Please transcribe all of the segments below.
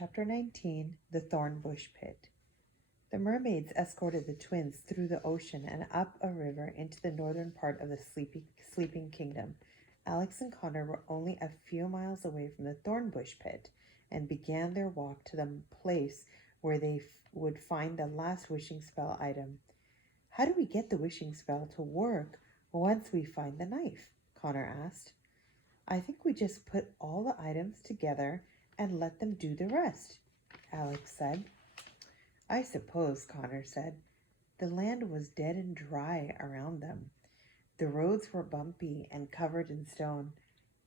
Chapter 19, The Thornbush Pit. The mermaids escorted the twins through the ocean and up a river into the northern part of the sleeping kingdom. Alex and Connor were only a few miles away from the Thornbush Pit and began their walk to the place where they would find the last wishing spell item. "How do we get the wishing spell to work once we find the knife?" Connor asked. "I think we just put all the items together and let them do the rest," Alex said. "I suppose," Connor said. The land was dead and dry around them. The roads were bumpy and covered in stone.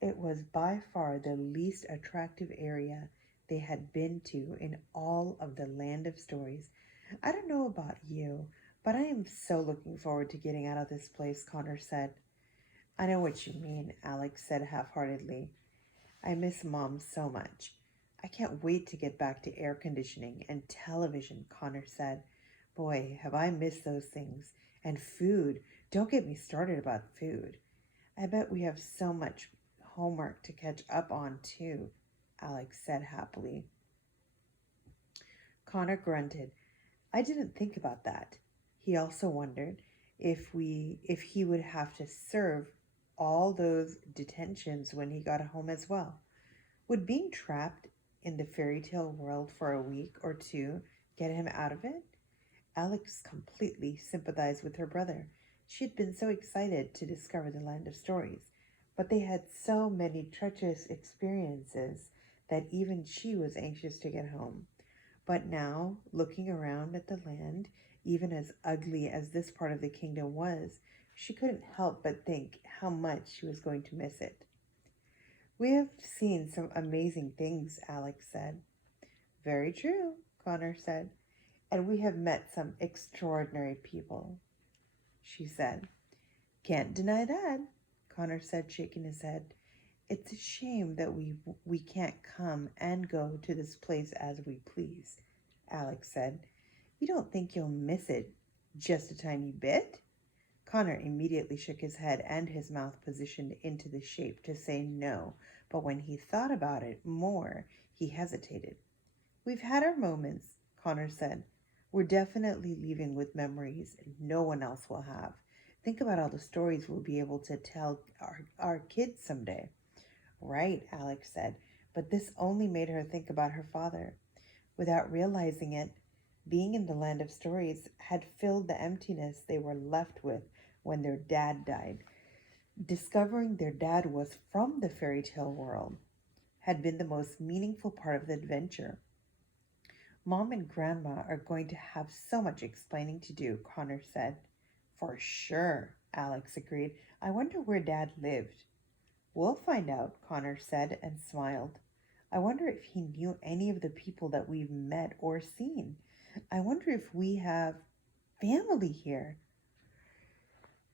It was by far the least attractive area they had been to in all of the land of stories. "I don't know about you, but I am so looking forward to getting out of this place," Connor said. "I know what you mean," Alex said half-heartedly. "I miss Mom so much. I can't wait to get back to air conditioning and television," Connor said. "Boy, have I missed those things. And food. Don't get me started about food. I bet we have so much homework to catch up on, too," Alex said happily. Connor grunted. "I didn't think about that." He also wondered if he would have to serve all those detentions when he got home as well. Would being trapped in the fairy tale world for a week or two get him out of it? Alex completely sympathized with her brother. She had been so excited to discover the land of stories, but they had so many treacherous experiences that even she was anxious to get home. But now, looking around at the land, even as ugly as this part of the kingdom was, she couldn't help but think how much she was going to miss it. "We have seen some amazing things," Alex said. "Very true," Connor said. "And we have met some extraordinary people," she said. "Can't deny that," Connor said, shaking his head. "It's a shame that we can't come and go to this place as we please," Alex said. "You don't think you'll miss it just a tiny bit?" Connor immediately shook his head and his mouth positioned into the shape to say no, but when he thought about it more, he hesitated. "We've had our moments," Connor said. "We're definitely leaving with memories no one else will have. Think about all the stories we'll be able to tell our kids someday." "Right," Alex said, but this only made her think about her father. Without realizing it, being in the land of stories had filled the emptiness they were left with when their dad died. Discovering their dad was from the fairy tale world had been the most meaningful part of the adventure. "Mom and Grandma are going to have so much explaining to do," Connor said. "For sure," Alex agreed. "I wonder where Dad lived." "We'll find out," Connor said and smiled. "I wonder if he knew any of the people that we've met or seen. I wonder if we have family here."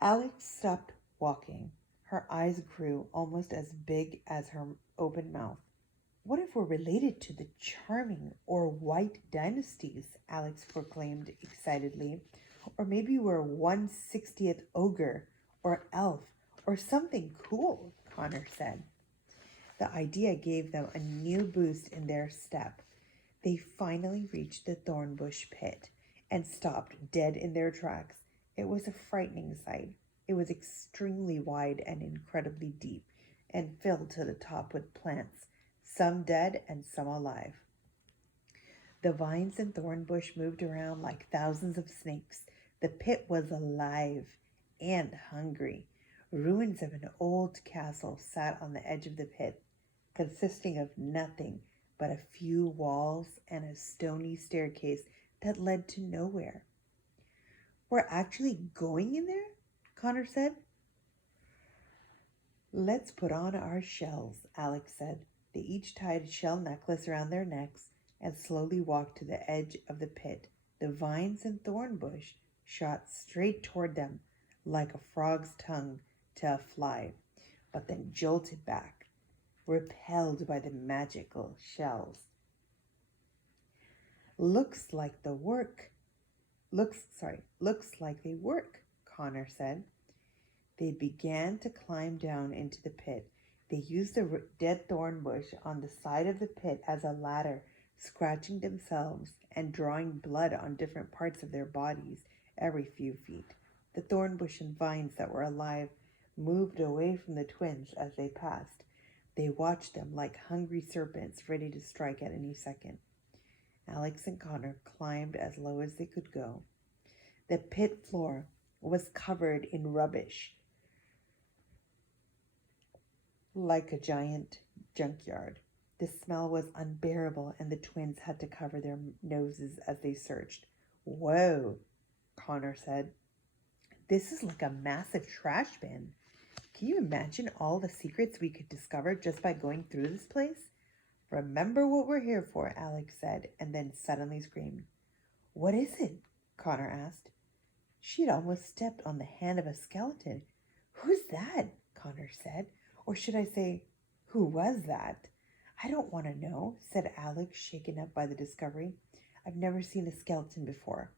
Alex stopped walking. Her eyes grew almost as big as her open mouth. "What if we're related to the charming or white dynasties?" Alex proclaimed excitedly. "Or maybe we're 1/60th ogre or elf or something cool," Connor said. The idea gave them a new boost in their step. They finally reached the Thornbush Pit and stopped dead in their tracks. It was a frightening sight. It was extremely wide and incredibly deep, and filled to the top with plants, some dead and some alive. The vines and thornbush moved around like thousands of snakes. The pit was alive and hungry. Ruins of an old castle sat on the edge of the pit, consisting of nothing but a few walls and a stony staircase that led to nowhere. "We're actually going in there?" Connor said. "Let's put on our shells," Alex said. They each tied a shell necklace around their necks and slowly walked to the edge of the pit. The vines and thornbush shot straight toward them like a frog's tongue to a fly, but then jolted back, repelled by the magical shells. Looks like they work," Connor said. They began to climb down into the pit. They used the dead thorn bush on the side of the pit as a ladder scratching themselves and drawing blood on different parts of their bodies every few feet. The thornbush and vines that were alive moved away from the twins as they passed. They watched them like hungry serpents ready to strike at any second. Alex and Connor climbed as low as they could go. The pit floor was covered in rubbish, like a giant junkyard. The smell was unbearable, and the twins had to cover their noses as they searched. Whoa, Connor said. This is like a massive trash bin. Can you imagine all the secrets we could discover just by going through this place? Remember what we're here for, Alex said, and then suddenly screamed. What is it? Connor asked. She'd almost stepped on the hand of a skeleton. Who's that? Connor said. Or should I say, who was that? I don't want to know, said Alex, shaken up by the discovery. I've never seen a skeleton before.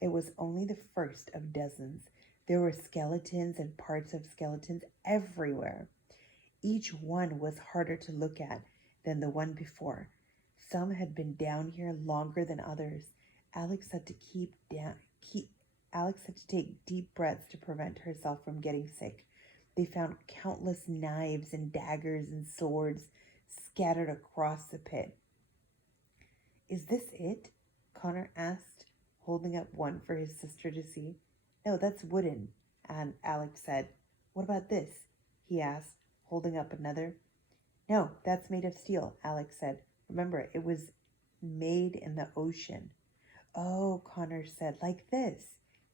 It was only the first of dozens. There were skeletons and parts of skeletons everywhere. Each one was harder to look at than the one before. Some had been down here longer than others. Alex had to take deep breaths to prevent herself from getting sick. They found countless knives and daggers and swords scattered across the pit. Is this it? Connor asked, holding up one for his sister to see. No, that's wooden, and Alex said. What about this? He asked, holding up another. No, that's made of steel, Alex said. Remember, it was made in the ocean. Oh, Connor said, like this.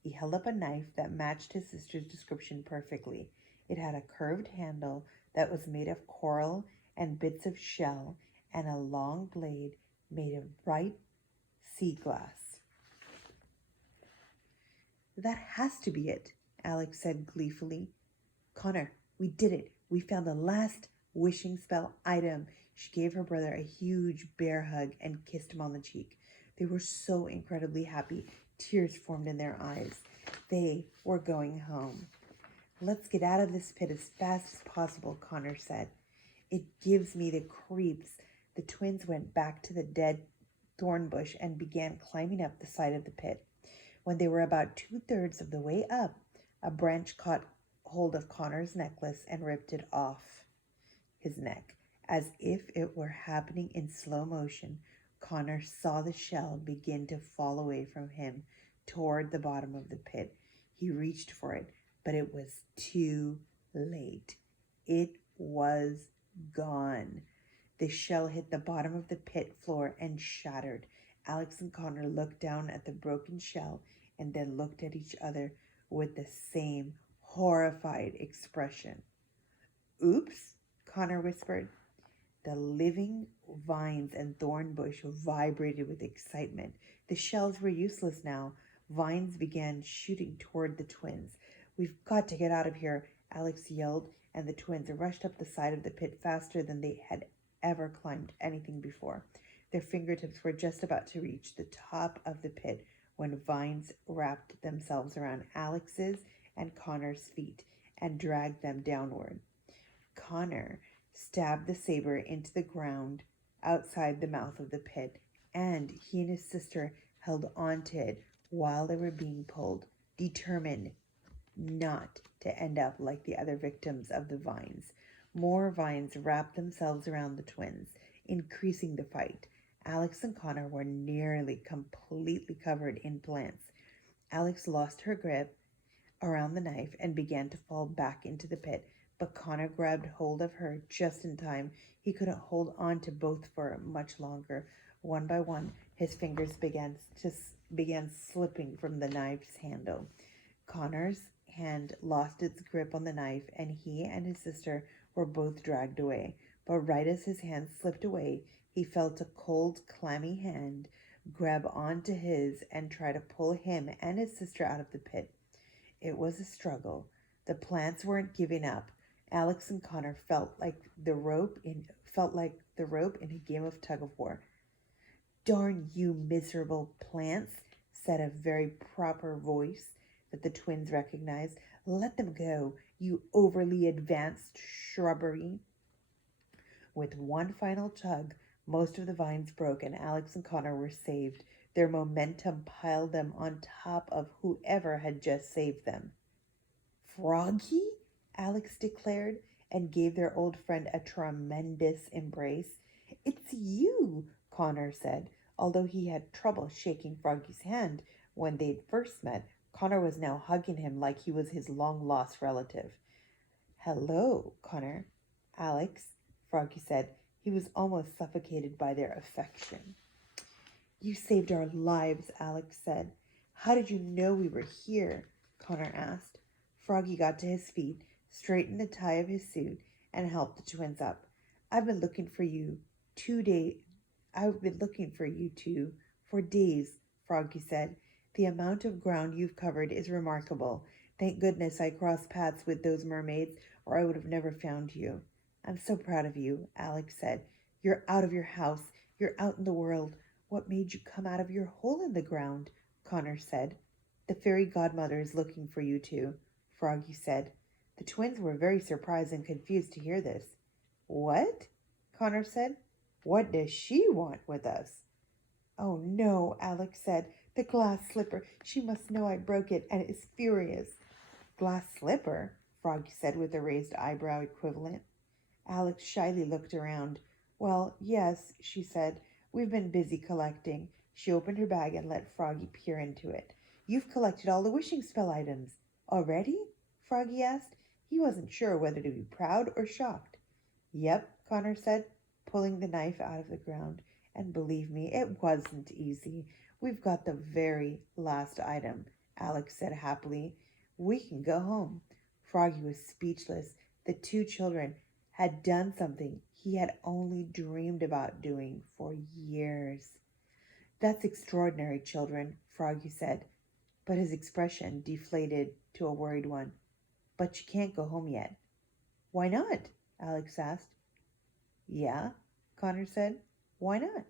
He held up a knife that matched his sister's description perfectly. It had a curved handle that was made of coral and bits of shell, and a long blade made of bright sea glass. That has to be it, Alex said gleefully. Connor, we did it. We found the last wishing spell item. She gave her brother a huge bear hug and kissed him on the cheek. They were so incredibly happy. Tears formed in their eyes. They were going home. Let's get out of this pit as fast as possible, Connor said. It gives me the creeps. The twins went back to the dead thornbush and began climbing up the side of the pit. When they were about 2/3 of the way up, a branch caught hold of Connor's necklace and ripped it off his neck. As if it were happening in slow motion, Connor saw the shell begin to fall away from him toward the bottom of the pit. He reached for it, but it was too late. It was gone. The shell hit the bottom of the pit floor and shattered. Alex and Connor looked down at the broken shell and then looked at each other with the same horrified expression. Oops, Connor whispered. The living vines and thornbush vibrated with excitement. The shells were useless now. Vines began shooting toward the twins. We've got to get out of here, Alex yelled, and the twins rushed up the side of the pit faster than they had ever climbed anything before. Their fingertips were just about to reach the top of the pit when vines wrapped themselves around Alex's and Connor's feet and dragged them downward. Connor stabbed the saber into the ground outside the mouth of the pit, and he and his sister held on to it while they were being pulled, determined not to end up like the other victims of the vines. More vines wrapped themselves around the twins, increasing the fight. Alex and Connor were nearly completely covered in plants. Alex lost her grip around the knife and began to fall back into the pit, but Connor grabbed hold of her just in time. He couldn't hold on to both for much longer. One by one, his fingers began slipping from the knife's handle. Connor's hand lost its grip on the knife, and he and his sister were both dragged away. But right as his hand slipped away, he felt a cold, clammy hand grab onto his and try to pull him and his sister out of the pit. It was a struggle. The plants weren't giving up. Alex and Connor felt like the rope in a game of tug-of-war. Darn you miserable plants, said a very proper voice that the twins recognized. Let them go, you overly advanced shrubbery. With one final tug, Most of the vines broke, and Alex and Connor were saved. Their momentum piled them on top of whoever had just saved them. Froggy? Alex declared, and gave their old friend a tremendous embrace. It's you, Connor said. Although he had trouble shaking Froggy's hand when they'd first met, Connor was now hugging him like he was his long-lost relative. Hello, Connor. Alex, Froggy said. He was almost suffocated by their affection. You saved our lives, Alex said. How did you know we were here? Connor asked. Froggy got to his feet, straightened the tie of his suit, and helped the twins up. I've been looking for you two for days, Froggy said. The amount of ground you've covered is remarkable. Thank goodness I crossed paths with those mermaids, or I would have never found you. I'm so proud of you, Alex said. You're out of your house. You're out in the world. What made you come out of your hole in the ground? Connor said. The fairy godmother is looking for you two, Froggy said. The twins were very surprised and confused to hear this. What? Connor said. What does she want with us? Oh no, Alex said. The glass slipper. She must know I broke it and is furious. Glass slipper? Froggy said with a raised eyebrow equivalent. Alex shyly looked around. Well, yes, she said. We've been busy collecting. She opened her bag and let Froggy peer into it. You've collected all the wishing spell items. Already? Froggy asked. He wasn't sure whether to be proud or shocked. Yep, Connor said, pulling the knife out of the ground. And believe me, it wasn't easy. We've got the very last item, Alex said happily. We can go home. Froggy was speechless. The two children had done something he had only dreamed about doing for years. That's extraordinary, children, Froggy said, but his expression deflated to a worried one. But you can't go home yet. Why not? Alex asked. Yeah, Connor said. Why not?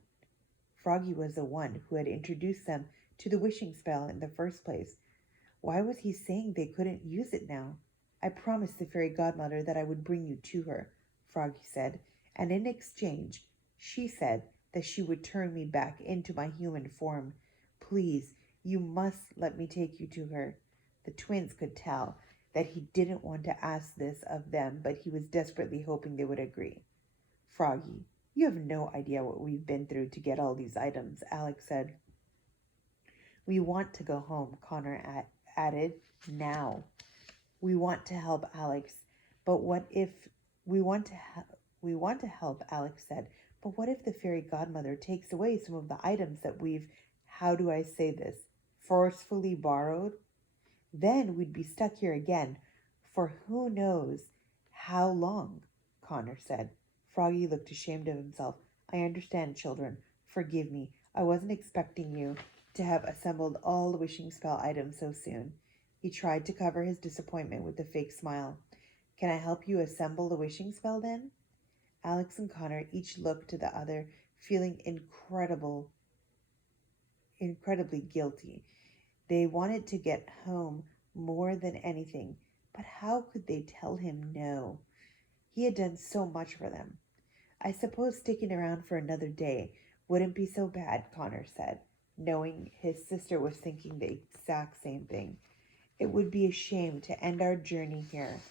Froggy was the one who had introduced them to the wishing spell in the first place. Why was he saying they couldn't use it now? I promised the fairy godmother that I would bring you to her, Froggy said, and in exchange, she said that she would turn me back into my human form. Please, you must let me take you to her. The twins could tell that he didn't want to ask this of them, but he was desperately hoping they would agree. Froggy, you have no idea what we've been through to get all these items, Alex said. We want to go home, Connor added, now. We want to help Alex, but what if we want to help, Alex said, but what if the fairy godmother takes away some of the items that we've, how do I say this, forcefully borrowed? Then we'd be stuck here again for who knows how long, Connor said. Froggy looked ashamed of himself. I understand, children. Forgive me. I wasn't expecting you to have assembled all the wishing spell items so soon. He tried to cover his disappointment with a fake smile. Can I help you assemble the wishing spell then? Alex and Connor each looked to the other, feeling incredibly guilty. They wanted to get home more than anything, but how could they tell him no? He had done so much for them. I suppose sticking around for another day wouldn't be so bad, Connor said, knowing his sister was thinking the exact same thing. It would be a shame to end our journey here,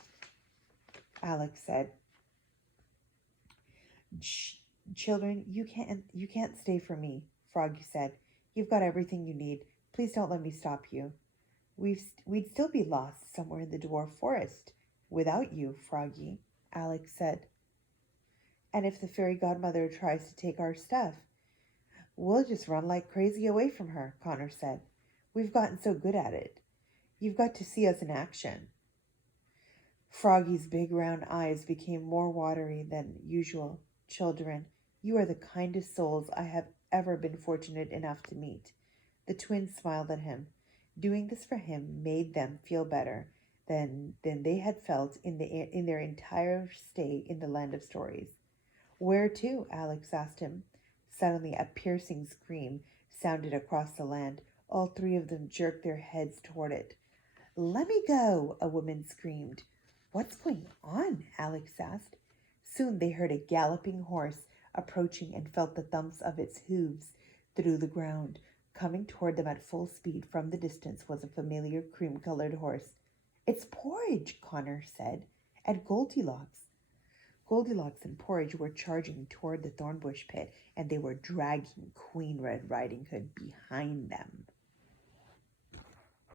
Alex said. Children, you can't stay for me, Froggy said. You've got everything you need. Please don't let me stop you. We'd still be lost somewhere in the dwarf forest without you, Froggy, Alex said. And if the fairy godmother tries to take our stuff, we'll just run like crazy away from her, Connor said. We've gotten so good at it. You've got to see us in action. Froggy's big round eyes became more watery than usual. Children, you are the kindest souls I have ever been fortunate enough to meet. The twins smiled at him. Doing this for him made them feel better than they had felt in their entire stay in the land of stories. Where to? Alex asked him. Suddenly a piercing scream sounded across the land. All three of them jerked their heads toward it. Let me go, a woman screamed. What's going on? Alex asked. Soon they heard a galloping horse, approaching, and felt the thumps of its hooves through the ground. Coming toward them at full speed from the distance was a familiar cream-colored horse. "It's Porridge," Connor said, "and Goldilocks." Goldilocks and Porridge were charging toward the Thornbush Pit, and they were dragging Queen Red Riding Hood behind them.